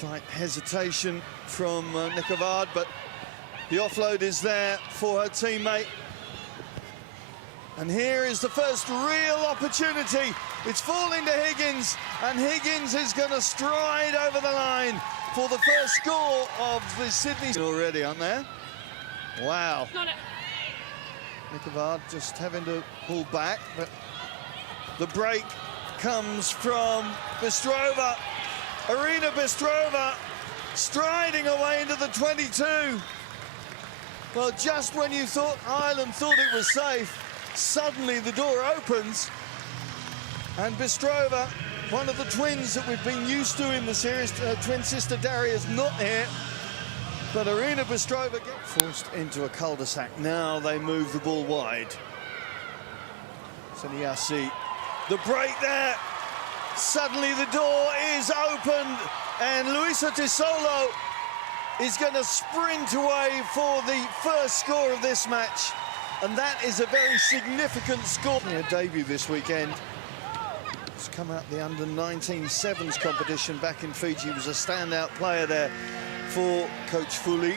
Slight hesitation from Nikavad, but the offload is there for her teammate. And here is the first real opportunity. It's falling to Higgins, and Higgins is going to stride over the line for the first score of the Sydney already, aren't there? Wow. Nikavad just having to pull back, but the break comes from Bystrova. Arina Bystrova striding away into the 22. Well, just when you thought Ireland thought it was safe, suddenly the door opens, and Bystrova, one of the twins that we've been used to in the series, twin sister Daria's not here, but Arina Bystrova gets forced into a cul-de-sac. Now they move the ball wide. Seniasi, the break there. Suddenly the door is opened, and Luisa Tisolo is going to sprint away for the first score of this match. And that is a very significant score. Her debut this weekend. It's come out the under-19 sevens competition back in Fiji. Was a standout player there for Coach Fuli.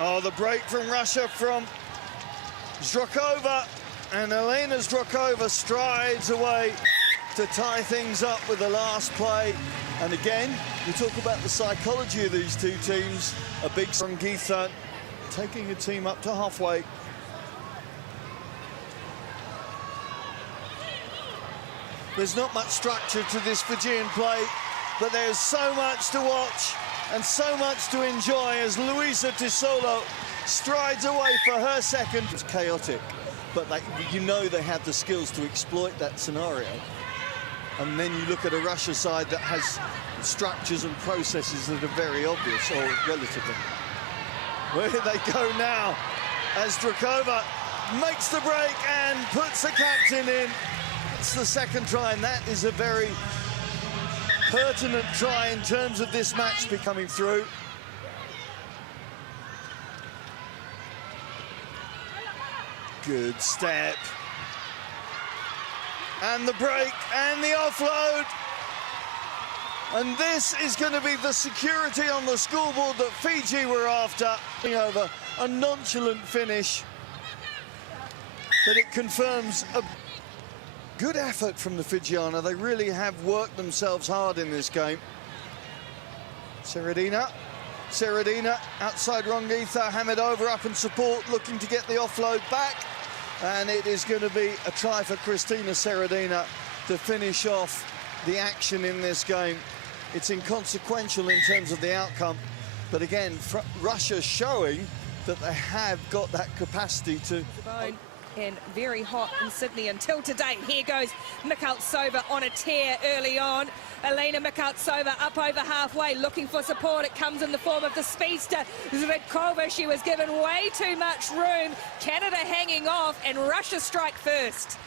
Oh, the break from Russia from Zdrokova, and Elena Zdrokova strides away to tie things up with the last play. And again, we talk about the psychology of these two teams. A big Sangitha taking a team up to halfway. There's not much structure to this Fijian play, but there's so much to watch and so much to enjoy as Luisa Tisolo strides away for her second. It's chaotic, but you know they have the skills to exploit that scenario. And then you look at a Russia side that has structures and processes that are very obvious, or relatively. Where they go now as Zdrokova makes the break and puts the captain in. It's the second try, and that is a very pertinent try in terms of this match becoming through. Good step. And the break and the offload. And this is going to be the security on the scoreboard that Fiji were after. Over a nonchalant finish, but it confirms a good effort from the Fijiana. They really have worked themselves hard in this game. Seradina outside Rongitha, Hamidova up in support, looking to get the offload back. And it is going to be a try for Christina Seradina to finish off the action in this game. It's inconsequential in terms of the outcome, but again, Russia showing that they have got that capacity to... And very hot in Sydney until today. Here goes Mikhaltsova on a tear early on. Elena Mikhaltsova up over halfway, looking for support. It comes in the form of the speedster Zredkova. She was given way too much room. Canada hanging off, and Russia strike first.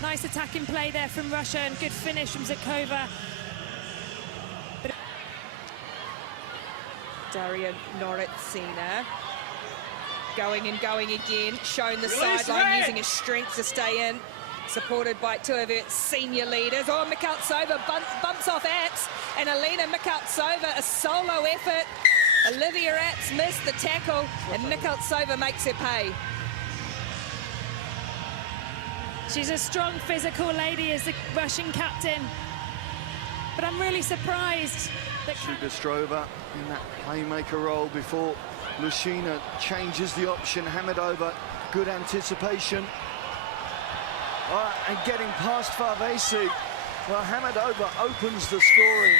Nice attacking play there from Russia, and good finish from Zredkova. Daria Noritsina going and going again, shown the sideline, using his strength to stay in, supported by two of her senior leaders. Oh, Mikhaltsova bumps off Apps, and Elena Mikhaltsova, a solo effort. Olivia Apps missed the tackle, and Mikhaltsova makes her pay. She's a strong physical lady as the Russian captain, but I'm really surprised that Bystrova in that playmaker role before Lushina changes the option. Hamidova, good anticipation. And getting past Farvesi. Well, Hamidova opens the scoring,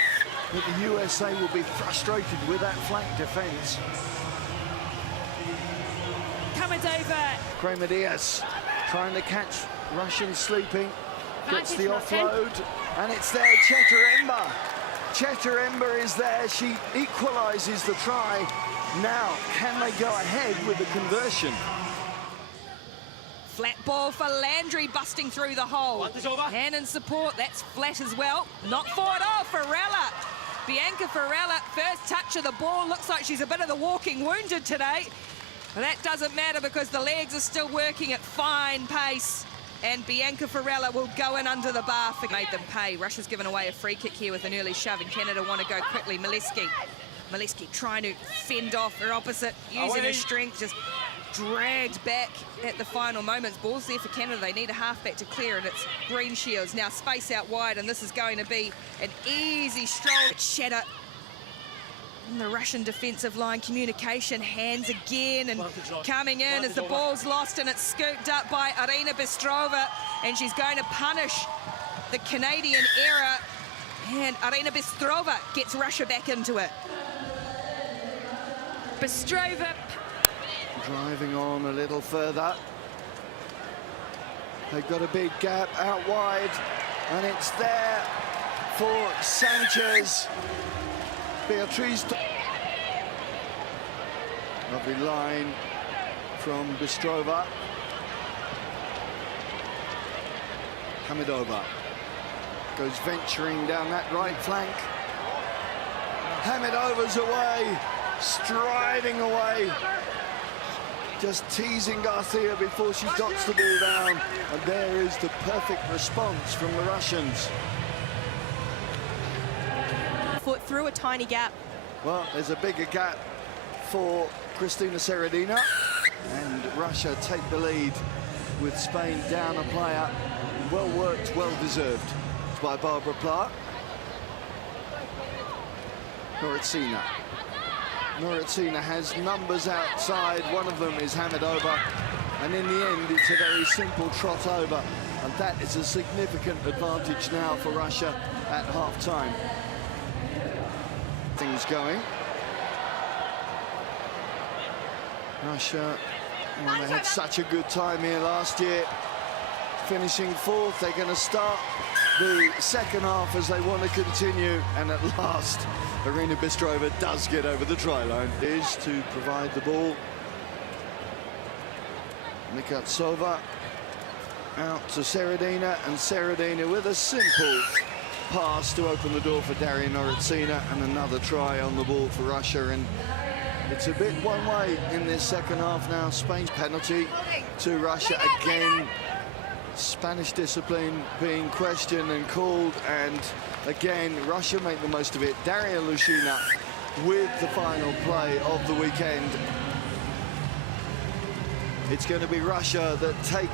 but the USA will be frustrated with that flank defence. Hamidova. Kramer Diaz trying to catch Russian sleeping. Gets the offload, and it's there, Chetaremba. Chetaremba is there, she equalises the try. Now, can they go ahead with the conversion? Flat ball for Landry, busting through the hole. Hand in support, that's flat as well. Not forward, oh, Farella. Bianca Farella, first touch of the ball. Looks like she's a bit of the walking wounded today. But that doesn't matter because the legs are still working at fine pace. And Bianca Farella will go in under the bar for made them pay. Russia's given away a free kick here with an early shove, and Canada want to go quickly. Maleski trying to fend off her opposite, using her strength, just dragged back at the final moments. Ball's there for Canada. They need a halfback to clear, and it's Green Shields. Now space out wide, and this is going to be an easy stroll. Shatter in the Russian defensive line. Communication, hands again, and coming in as the ball's lost, and it's scooped up by Arina Bystrova, and she's going to punish the Canadian error, and Arina Bystrova gets Russia back into it. Bystrova driving on a little further. They've got a big gap out wide, and it's there for Sanchez. Beatriz. Lovely line from Bystrova. Hamidova goes venturing down that right flank. Hamidova's away, striding away. Just teasing Garcia before she dots the ball down. And there is the perfect response from the Russians. Foot through a tiny gap. Well, there's a bigger gap for Cristina Seredina. And Russia take the lead with Spain down a player. Well worked, well deserved by Barbara Pla. Noritsina has numbers outside. One of them is Hamidova, and in the end it's a very simple trot over, and that is a significant advantage now for Russia at half-time. Things going. Russia, well, they had such a good time here last year, finishing fourth. They're going to start the second half as they want to continue, and at last Arina Bystrova does get over the try line. Is to provide the ball. Nikatsova out to Seredina, and Seredina with a simple pass to open the door for Daria Noritsina, and another try on the ball for Russia. And it's a bit one way in this second half now. Spain's penalty to Russia again. Spanish discipline being questioned and called, and again Russia make the most of it. Daria Lushina with the final play of the weekend. It's going to be Russia that take